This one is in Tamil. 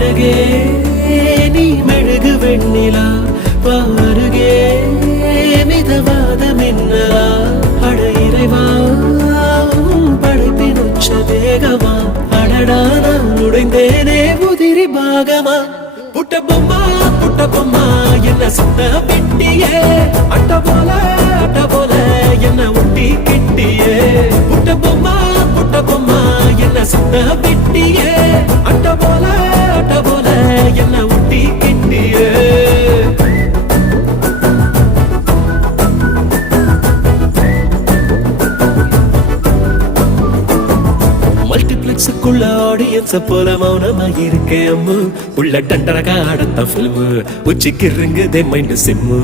அழகே நீ மெழுகு வெண்ணிலா பாருகே மிதவாத மின்னலா அட இறைவா படைப்பின் உச்ச வேகமா அடடா நான் நுழைந்தேனே உதிரி பாகமா புட்ட பொம்மா என்ன சுத்த விட்டியே அட்ட போல என்ன ஒட்டி கிட்டியே புட்ட பொம்மா என்ன சுத்த விட்டியே அட்ட போல என்ன ஒட்டி கிட்டியே மல்டிப்ளெக்ஸுக்குள்ள ஆடியன்ஸ போல மௌனமா இருக்கேன் அம்மு உள்ள டண்டரகா அடுத்த பிலிம் உச்சிக்கு இருங்குதே மைண்ட் சிம்மு